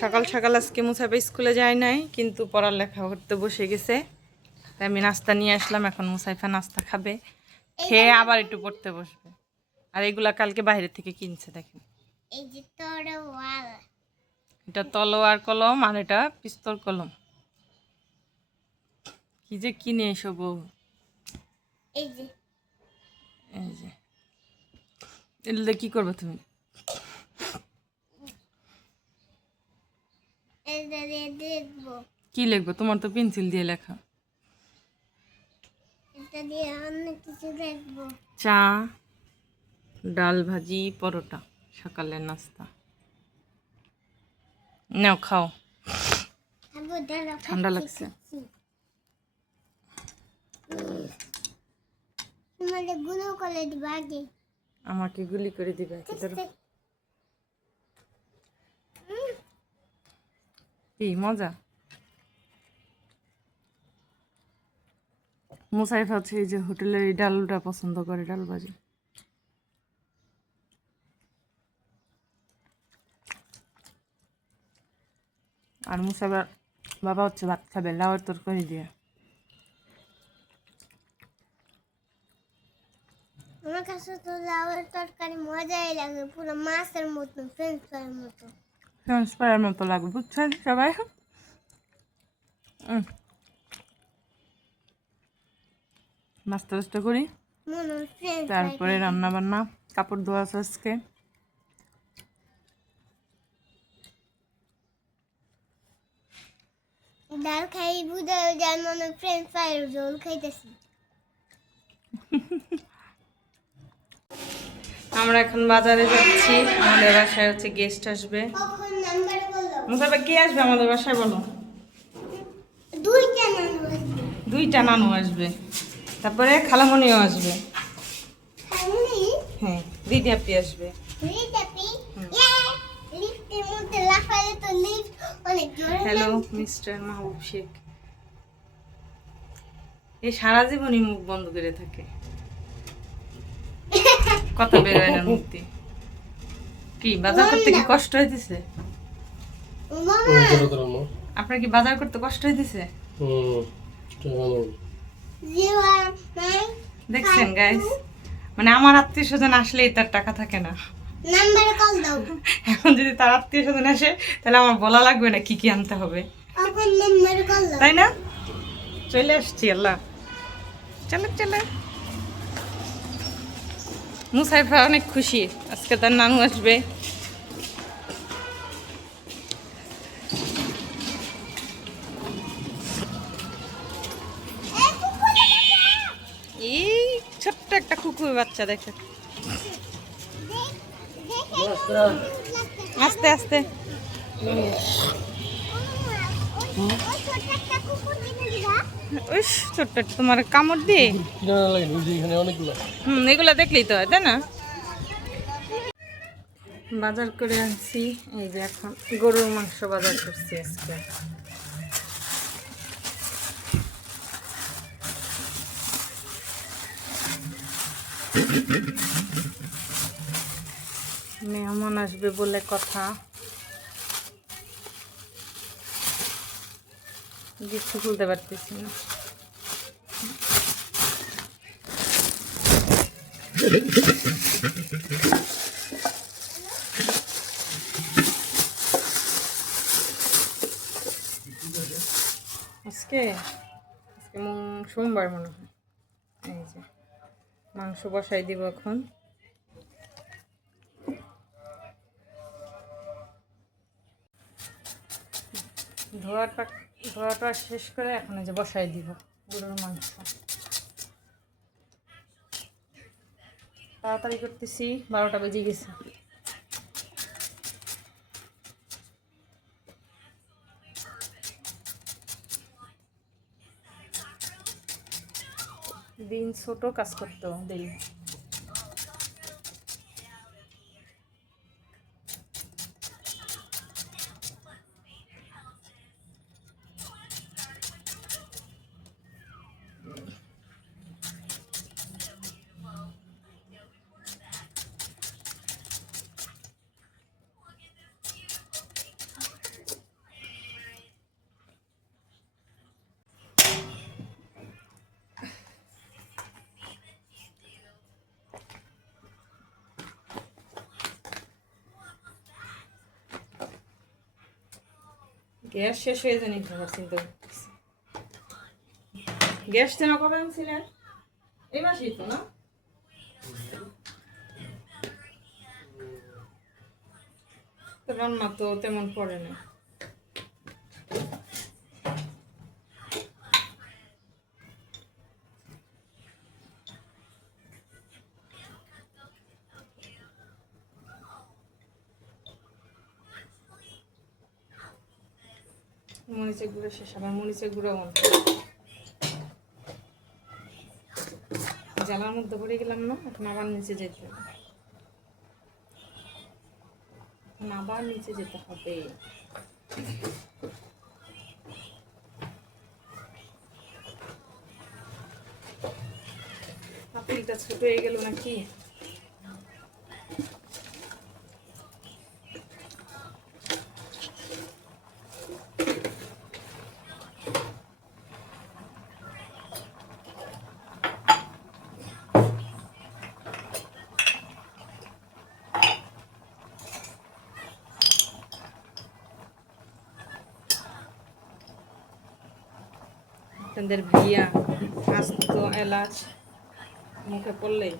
সকাল সকাল আজকে মুসাফা স্কুলে যায় নাই, কিন্তু পড়ালেখা করতে বসে গেছে। তাই আমি নাস্তা নিয়ে আসলাম, এখন মুসাইফা নাস্তা খাবে, খেয়ে আবার একটু পড়তে বসবে। আর এগুলা কালকে বাইরে থেকে কিনছে, দেখেন। এটা তলোয়ার কলম আর এটা পিস্তল কলম। কি যে কিনে এসব। এই যে এগুলো কি করবে তুমি? কি লিখবো? তোমার তো পেন্সিল দিয়ে লেখা। চা, ডাল, ভাজি, পরোটা সকালের নাস্তা। নাও খাও, ঠান্ডা লাগছে। আমাকে গুলি করে দিবে। কি মজা। মুসাইফা হচ্ছে এই যে হোটেলের এই ডালটা পছন্দ করে, ডাল ভাজি। আর মুসাইফার বাবা হচ্ছে ভাত খাবে লাউয়ের তরকারি দিয়ে। আমার কাছে তো লাউয়ের তরকারি মজাই লাগে, পুরো মাছের মতো, ফ্রেঞ্চ ফ্রাইয়ের মতো। ফ্রেঞ্চ ফ্রাইয়ের মতো লাগে, বুঝছেন সবাই? নাস্তা টাস্তা করি, তারপরে রান্না বান্না, কাপড় ধোয়া আছে আজকে। ডাল খাই বুঝে যার মনে ফ্রেঞ্চ ফ্রাইয়ের ঝোল খাইতেছি। আমরা এখন বাজারে যাচ্ছি, আমাদের বাসায় হচ্ছে গেস্ট আসবে। মুসাফা কে আসবে আমাদের বাসায় বলো? দুইটা নানু আসবে, তারপরে খালামণিও আসবে। হ্যাঁ, দিদি আপি আসবে। হ্যালো মিস্টার মাহবুব শেখ। এই সারা জীবনই মুখ বন্ধ করে থাকে, কথা বের হয় না মুখ দিয়ে। কি বাজার করতে কি কষ্ট হইতেছে? আপনার কি বাজার করতে কষ্ট হইতেছে? দেখছেন গাইস, মানে আমার আত্মীয় স্বজন আসলেই তার টাকা থাকে না। এখন যদি তার আত্মীয় স্বজন আসে তাহলে আমার বলা লাগবে না কি কি আনতে হবে, তাই না? চলে আসছি, আল্লাহ চলো চলো। মুসাইফা অনেক খুশি, আজকে তার নানু আসবে। এই ছোট্ট একটা কুকুর বাচ্চা, দেখে আস্তে আস্তে। ছোট্ট তোমার কামড় দিয়ে এগুলা দেখলেই তো হয়, তাই না? বাজার করে আনছি, এই যে এখন গরুর মাংস বাজার করছি আজকে। মেহমান আসবে বলে কথা, কিছু খুলতে পারতেছি না। আজকে সোমবার মনে হয়। এই যে মাংস বসাই দিব এখন। ধোয়াটা শেষ করে এখন এই যে বসাই দিব গরুর মাংস। তাড়াতাড়ি করতেছি, 12টা বেজে গেছে। দিন ছোট, কাজ করতেও দেরি। গ্যাস শেষ হয়ে জানি খাবার চিন্তা করতেছি। গ্যাস যেন কবে আনছিলেন? এই মাসেই তো না? তো রান্না তো তেমন পড়ে না। মরিচের গুঁড়ো শেষ, আবার মরিচের গুঁড়ো জ্বালার মধ্যে পড়ে গেলাম না, এখন আবার নিচে যেতে হবে। এখন আবার নিচে যেতে হবে। আপেলটা ছোট হয়ে গেল নাকি? আপনাদের বিয়া আস্ত এলাচ মুখে পড়লেই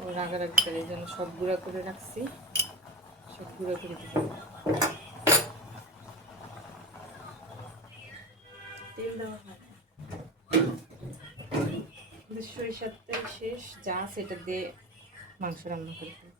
ও রাগারাগি করে, এই জন্য সব গুঁড়া করে রাখছি, সব গুঁড়া করে দিতে হবে। তেল দেওয়া হয় না, সরিষার তেল শেষ, যা সেটা দিয়ে মাংস রান্না করে ফেলি।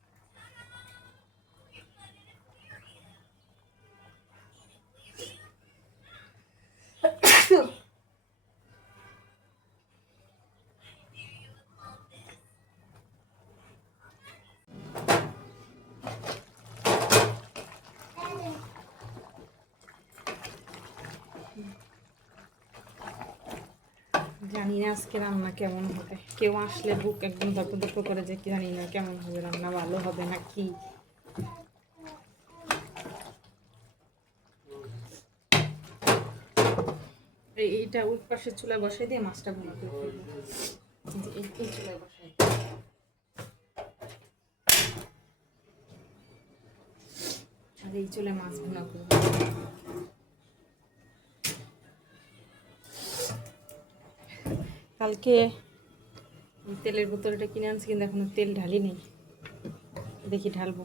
জানি না আজকে রান্না কেমন হবে, কেউ আসলে বুক একদম দপ দপ করে যে কি জানি না কেমন হবে রান্না, ভালো হবে না কি। এইটা ওই পাশের চুলায় বসাই দিয়ে মাছটা ভুনা করে ফেলবো। এই চুলায় বসাই, আর এই চুলে মাছ ভুনা করবো। কালকে তেলের বোতলটা কিনে আনছি, কিন্তু এখনো তেল ঢালি নেই, দেখি ঢালবো।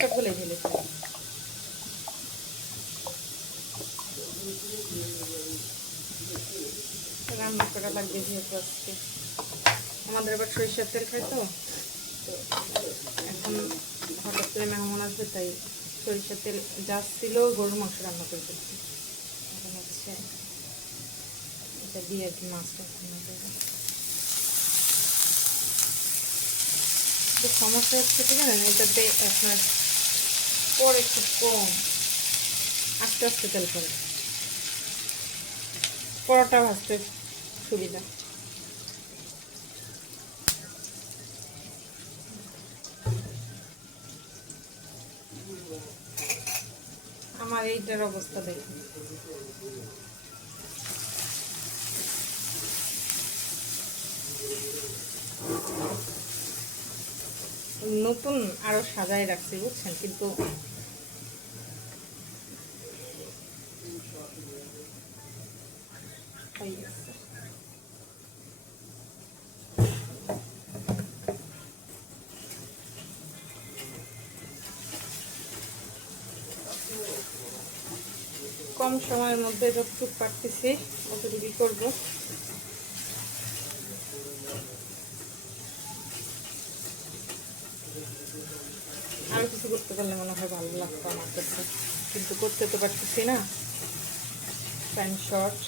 সবগুলো ঢেলেছি। রান্না করা লাগবে যেহেতু আজকে আমাদের আবার সরিষার তেল খাই, তো এখন হঠাৎ করে মেহমান আসবে, তাই সরিষার তেল যা ছিল গরুর মাংস রান্না করে ফেলছি। এখন হচ্ছে এটা দিয়ে আর কি মাছটা রান্না করবো। সমস্যা হচ্ছে কি জানেন, এটাতে আপনার পরে খুব কম, আস্তে আস্তে তেল পড়ে, পরোটা ভাজতে সুবিধা। আমার এইটার অবস্থা দেখুন, নতুন আরো সাজায় রাখছি বুঝছেন, কিন্তু কম সময়ের মধ্যে যতটুকু পারতেছি অতটুকু করবো। আরো কিছু করতে পারলে মনে হয় ভালো লাগতো আমার কাছে, কিন্তু করতে তো পারতেছি না, টাইম শর্ট।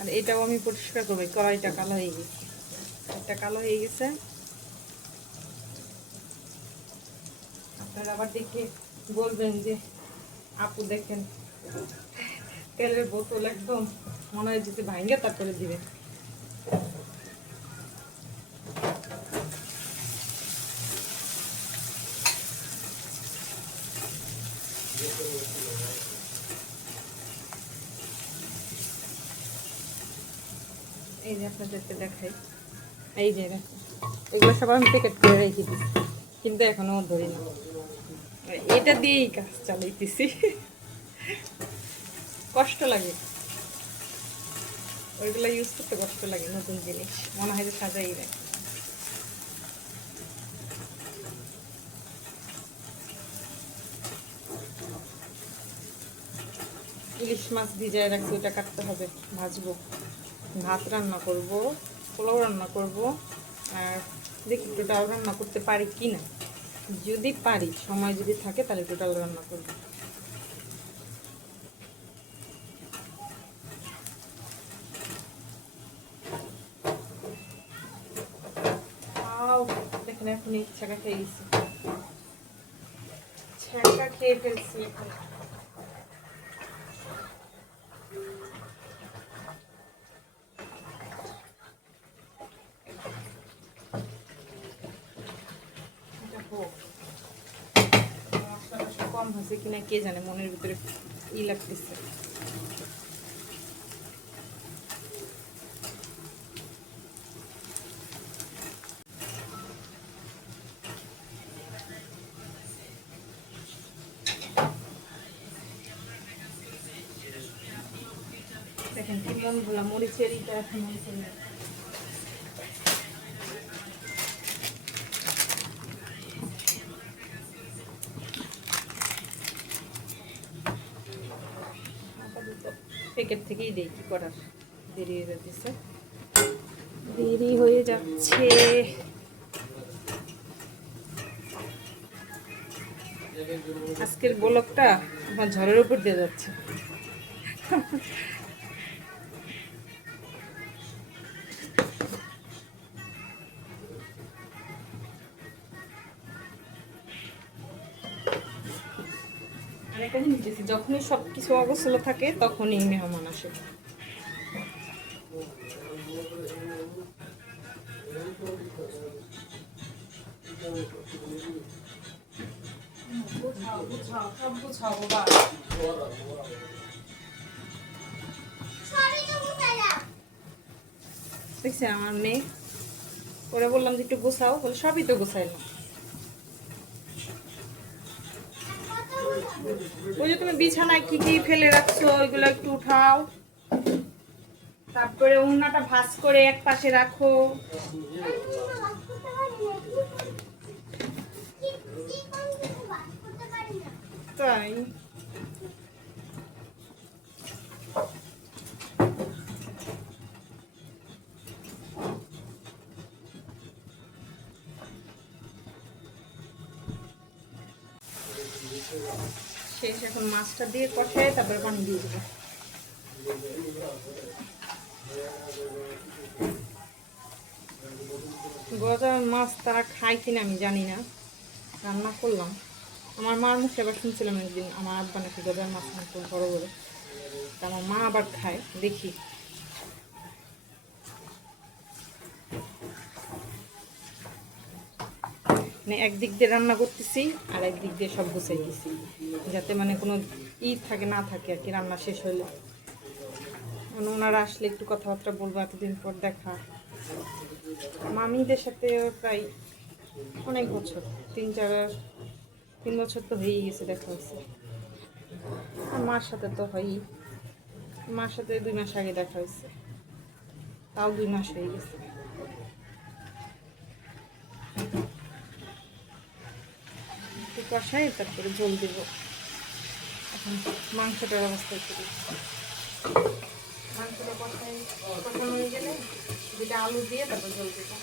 আর এটাও আমি পরিষ্কার করবো, কড়াইটা কালো হয়ে গেছে, একটা কালো হয়ে গেছে। আপনারা আবার দেখে বলবেন যে আপু দেখেন তেলের বোতল একদম মনে হয় যদি ভাঙ্গে তারপরে দিবেন। এই যে আপনাদেরকে দেখাই, এই যে দেখো, এগুলো সব আমি প্যাকেট করে রেখে দিচ্ছি, কিন্তু এখনো ধরি না। এটা দিয়েই কাজ চালাইতেছি, কষ্ট লাগে, ওইগুলো ইউজ করতে কষ্ট লাগে। নতুন জিনিস মনে হয় যে সাজাই রাখি। ইলিশ মাছ ভিজায় রাখছি, ওটা কাটতে হবে, ভাজবো, ভাত রান্না করব, পোলাও রান্না করব, আর দেখি টোটাল রান্না করতে পারি কি না। যদি পারি, সময় যদি থাকে, তাহলে টোটাল রান্না করব। দেখেন এখন ছ্যাঁকা খেয়ে গেছি, ছ্যাঁকা খেয়ে ফেলছি এখন। কম হয়েছে কিনা কে জানে, মনের ভিতরে ই লাগতেছে। দেখেন কি মন ভোলা, মরিচের ইটা এখন মরিচের না। প্যাকেট থেকেই দেই, কি করার, দেরি হয়ে যাচ্ছে, দেরি হয়ে যাচ্ছে। আজকের ব্লগটা আমার ঝড়ের উপর দিয়ে যাচ্ছে। আরেকটা জিনিস দেখছি, যখনই সব কিছু অগোছালো থাকে তখনই মেহমান আসে। দেখছি আমার মেয়ে, ওরা বললাম যে একটু গোছাও, বলে সবই তো গোছাইলাম। ওই যে তুমি বিছানায় কি কি ফেলে রাখছো, ওইগুলো একটু উঠাও, তারপরে উন্নাটা ভাঁজ করে এক পাশে রাখো। তাই শেষ, এখন মাছটা দিয়ে কষায় তারপরে পানি দিয়ে দেবো। গজার মাছ তারা খায় কিনা আমি জানি না, রান্না করলাম। আমার মার মুখে আবার শুনছিলাম একদিন, আমার আব্বা নাকি গজার মাছ মতো বড় বড়, তা আমার মা আবার খায়, দেখি। মানে একদিক দিয়ে রান্না করতেছি আর একদিক দিয়ে সব গুছাইতেছি, যাতে মানে কোনো ই থাকে না থাকে আর কি, রান্না শেষ হলে। মানে ওনারা আসলে একটু কথাবার্তা বলবো, এতদিন পর দেখা। মামিদের সাথে প্রায় অনেক বছর, 3 বছর তো হয়েই গেছে দেখা হয়েছে। আর মার সাথে তো হয়ই, মার সাথে 2 মাস আগে দেখা হয়েছে, তাও 2 মাস হয়ে গেছে। একটু কষাই তারপরে ঝোল দেবো। এখন মাংসটার অবস্থা করি, মাংসটা কষানো হয়ে গেলে যেটা আলু দিয়ে তারপর ঝোল দেবো।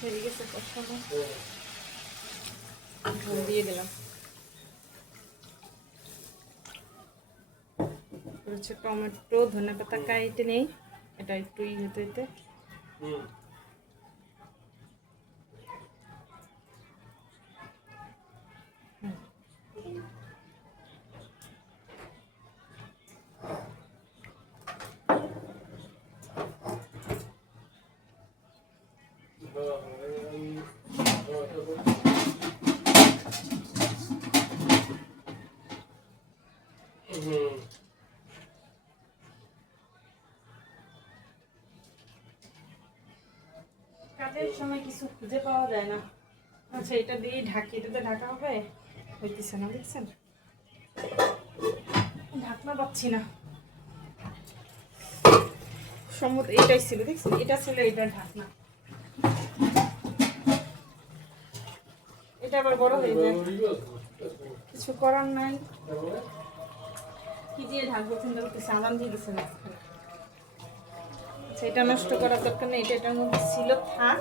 হয়ে গেছে কষানো, ঝোল দিয়ে দিলাম। হচ্ছে টমেটো, ধনেপাতা কাইটে নেই, এটা একটু ই হতে হতে। এই সময় কিছু খুঁজে পাওয়া যায় না। আচ্ছা এটা দিয়ে ঢাকি, এটাতে ঢাকা হবে, হইতেছে না, দেখছেন ঢাকনা পাচ্ছি না। সম্ভবত এটাই ছিল, দেখছেন এটা ছিল, এটা ঢাকনা, এটা আবার বড় হয়ে যায়, কিছু করার নাই। কি দিয়ে ঢাকবো চিন্তা করতেছে, আদান দিয়ে দিচ্ছে না। আচ্ছা এটা নষ্ট করার দরকার নেই, এটা এটার মধ্যে ছিল, থাক।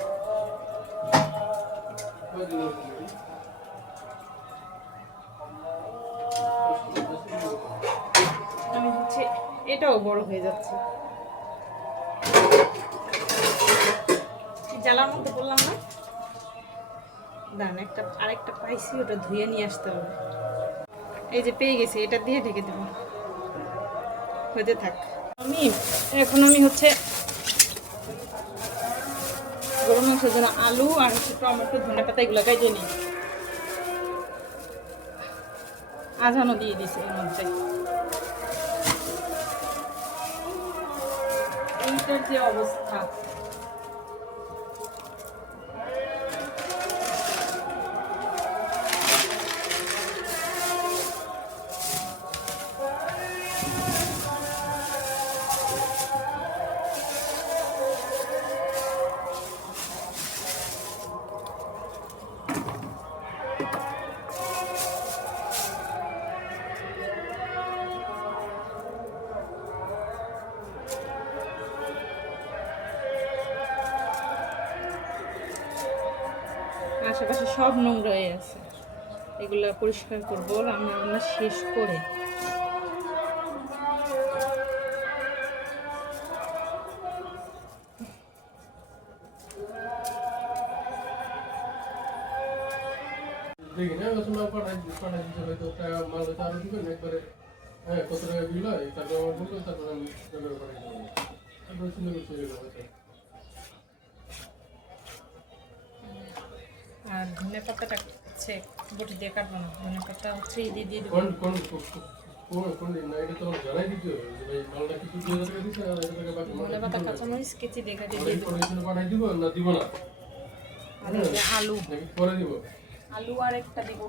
আমি হচ্ছে এটাও বড় হয়ে যাচ্ছে, জ্বালার মধ্যে বললাম না, দাঁড়ান একটা আরেকটা পাইছি, ওটা ধুয়ে নিয়ে আসতে হবে। এই যে পেয়ে গেছি, এটা দিয়ে ঢেকে দেবো, হতে থাক। আমি হচ্ছে গরম মাংসের জন্য আলু আর হচ্ছে টমেটো, ধনে পাতা এগুলো কেটে নিই। আজানও দিয়ে দিছি এর মধ্যে। এইটার যে অবস্থা, আশেপাশে সব নোংরা হয়ে আছে, এগুলো পরিষ্কার করবো রান্না বান্না শেষ করে। দেখি না ওসময় পাঠাই দিতে হয়তো টাকা মাল হয়তো আরো দিবেন একবারে। হ্যাঁ কত টাকা বিল হয় তারপর আমার বলবেন, তারপর আমি টাকা পাঠাই দেবো, তারপর সুন্দর করে চলে যাবো। আর ধনে পাতাটা হচ্ছে বটি দিয়ে কাটবো না, ধনে পাতা হচ্ছে এই দিয়ে দিয়ে দেবো। কোন কোন কোন দিন না এটা তো আমার জানাই দিতে হবে যে ভাই মালটা কি 2000 টাকা দিতে আর 1000 টাকা বাকি ধনে পাতা কাঁচামরিচ কেচি দিয়ে কাটিয়ে দিয়ে দেবো। পরে পাঠাই দিব না দিব না, আর এই যে আলু, নাকি পরে দিব? আলু আর একটা দিব,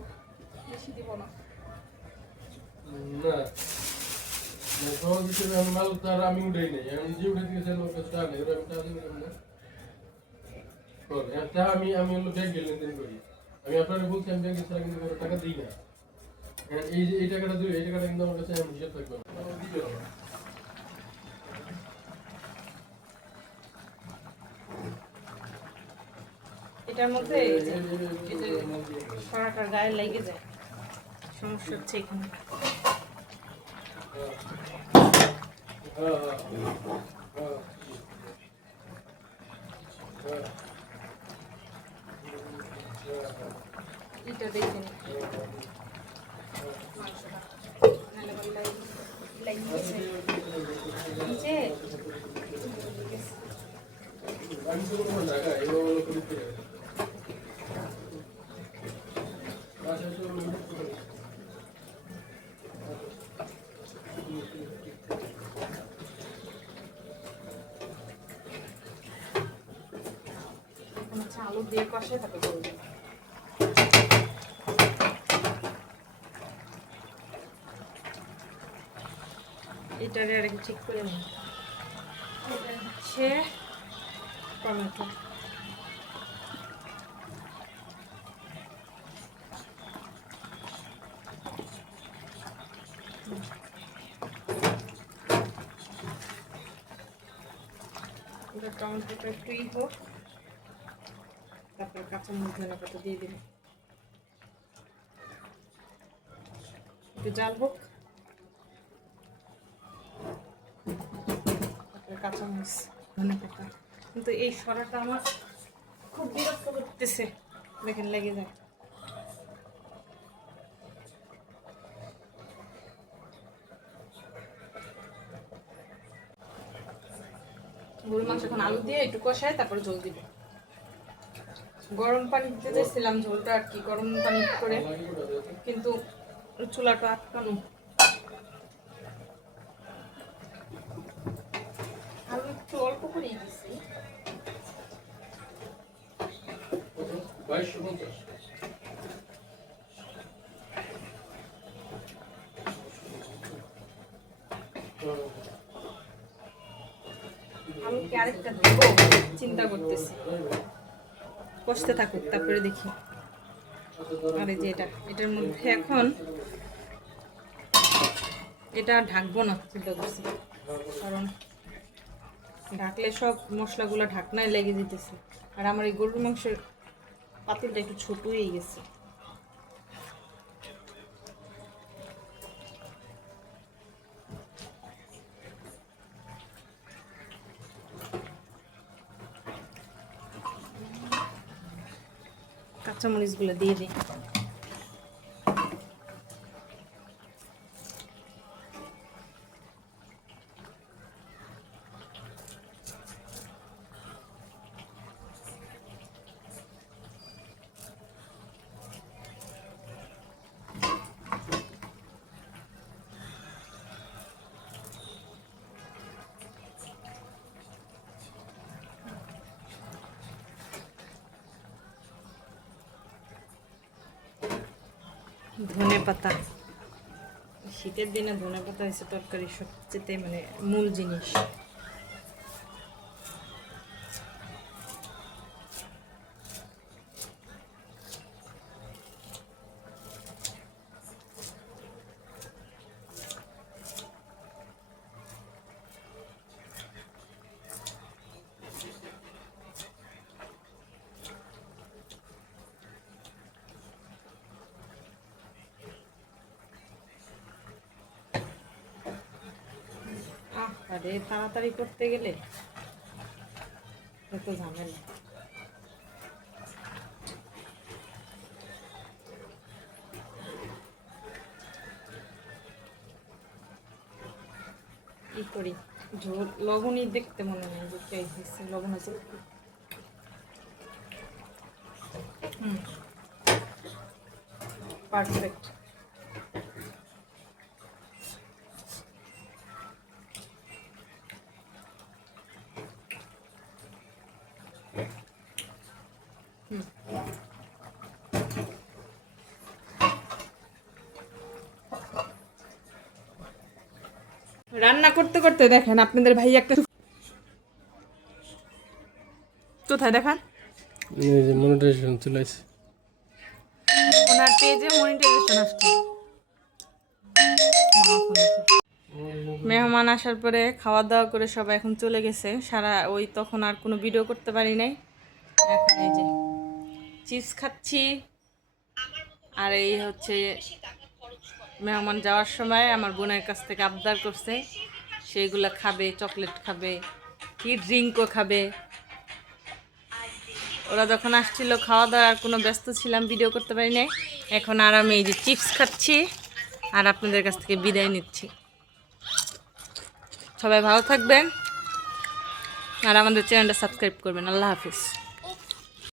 বেশি দিব না। না সবার ভিতরে আমি মাল তার আমি উঠাই নাই, আমি যে উঠে দিয়েছেন ওর কাছে টাকা নেই, ওরা আমি টাকা দিবেন না কর। তা আমি আমি হলো ব্যাংকে লেনদেন করি, আমি আপনাকে বলছি আমি ব্যাংকে ছাড়া কিন্তু কোনো টাকা দিই না। এই যে এই টাকাটা দিবে, এই টাকাটা কিন্তু আমার কাছে আমি হিসাব থাকবে না, আমার দিতে হবে। এটার মধ্যে এই যে সরাটার গায়ে লেগে যায়, সমস্যা হচ্ছে এখানে। এটা দেখেন মাংসটা নাহলে বলে লেগে গেছে নিচে। আমি তো কোনো জায়গা এভাবে করতে পারি। আচ্ছা এখন হচ্ছে আলু দিয়ে কষে তাকে করবে। এটারে আর ঠিক করে নিই। এটা হচ্ছে টমেটো, টমেটোটা একটু হোক, তারপরে কাঁচামরিচ ধনে পাতা দিয়ে দেবে, একটু জাল হোক, তারপরে কাঁচামরিচ ধনে পাতা। কিন্তু এই সরাটা আমার খুব বিরক্ত করতেছে, দেখেন লেগে যায়। গরুর মাংস এখন আলু দিয়ে একটু কষায় তারপরে ঝোল দিব। গরম পানি দিতে চাইছিলাম ঝোলটা আর কি, গরম পানি করে, কিন্তু চুলাটা আটকানো। আলু একটু অল্প করেই দিছি, 2250 আমি কি আরেকটা দেবো চিন্তা করতেছি, কষতে থাকুক তারপরে দেখি। আর এই যে এটার মধ্যে এখন এটা ঢাকবো না চিন্তা করছি, কারণ ঢাকলে সব মশলাগুলো ঢাকনায় লেগে যেতেছে। আর আমার এই গরুর মাংসের পাতিলটা একটু ছোট হয়ে গেছে। কাঁচামরিচগুলো দিয়ে দিই। ধনে পাতা, শীতের দিনে ধনে পাতা হচ্ছে তরকারির সবচেয়ে মানে মূল জিনিস। আরে তাড়াতাড়ি করতে গেলে এত ঝামেলা। কি করি, ঝোল লবণই দেখতে মনে নেই যে কে দিচ্ছে, লবণ আছে। পারফেক্ট। রান্না করতে করতে দেখেন আপনাদের ভাই একটা কোথায় দেখান, এই যে মনিটাইজেশন চলে আসছে, ওনার পেজে মনিটাইজেশন আসছে। মেহমান আসার পরে খাওয়া দাওয়া করে সবাই এখন চলে গেছে, সারা ওই তখন আর কোনো ভিডিও করতে পারি নাই। এখন এই যে চিপস খাচ্ছি। আর এই হচ্ছে মেহমান যাওয়ার সময় আমার বোনের কাছ থেকে আবদার করছে, সেইগুলো খাবে, চকলেট খাবে, কি ড্রিঙ্কও খাবে। ওরা যখন আসছিল খাওয়া দাওয়ার কোনো ব্যস্ত ছিলাম, ভিডিও করতে পারি নাই। এখন আর আমি এই যে চিপস খাচ্ছি আর আপনাদের কাছ থেকে বিদায় নিচ্ছি। সবাই ভালো থাকবেন আর আমাদের চ্যানেলটা সাবস্ক্রাইব করবেন। আল্লাহ হাফিজ।